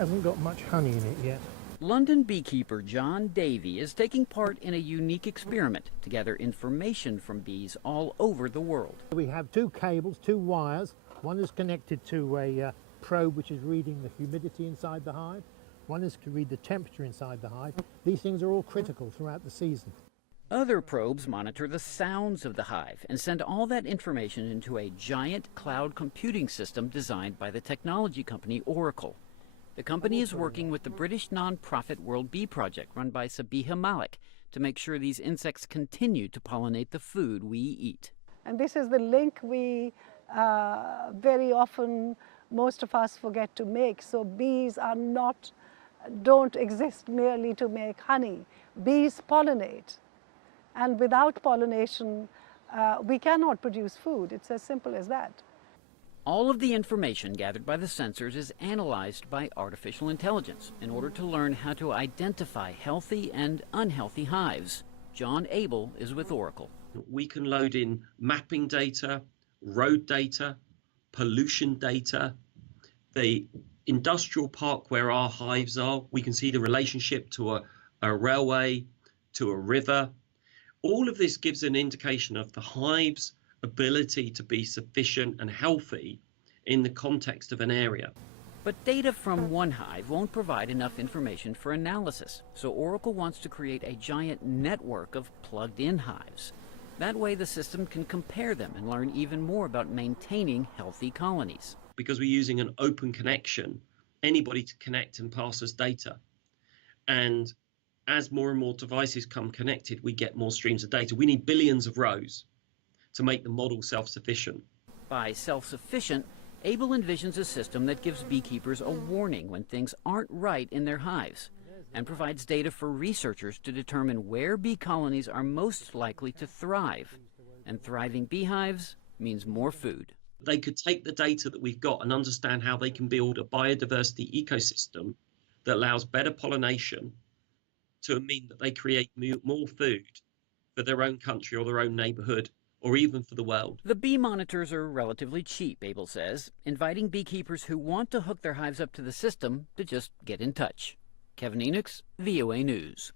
hasn't got much honey in it yet. London beekeeper John Davey is taking part in a unique experiment to gather information from bees all over the world. We have two cables, two wires. One is connected to a probe which is reading the humidity inside the hive. One is to read the temperature inside the hive. These things are all critical throughout the season. Other probes monitor the sounds of the hive and send all that information into a giant cloud computing system designed by the technology company Oracle. The company is working with the British non-profit World Bee Project run by Sabiha Malik to make sure these insects continue to pollinate the food we eat. And this is the link we very often, most of us forget to make. So bees don't exist merely to make honey. Bees pollinate. And without pollination, we cannot produce food. It's as simple as that. All of the information gathered by the sensors is analyzed by artificial intelligence in order to learn how to identify healthy and unhealthy hives. John Abel is with Oracle. We can load in mapping data, road data, pollution data, the industrial park where our hives are. We can see the relationship to a railway, to a river. All of this gives an indication of the hive's ability to be sufficient and healthy in the context of an area. But data from one hive won't provide enough information for analysis, so Oracle wants to create a giant network of plugged-in hives. That way the system can compare them and learn even more about maintaining healthy colonies. Because we're using an open connection, anybody to connect and pass us data. And as more and more devices come connected, we get more streams of data. We need billions of rows to make the model self-sufficient. By self-sufficient, Abel envisions a system that gives beekeepers a warning when things aren't right in their hives and provides data for researchers to determine where bee colonies are most likely to thrive. And thriving beehives means more food. They could take the data that we've got and understand how they can build a biodiversity ecosystem that allows better pollination to mean that they create more food for their own country or their own neighborhood, or even for the world. The bee monitors are relatively cheap, Abel says, inviting beekeepers who want to hook their hives up to the system to just get in touch. Kevin Enochs, VOA News.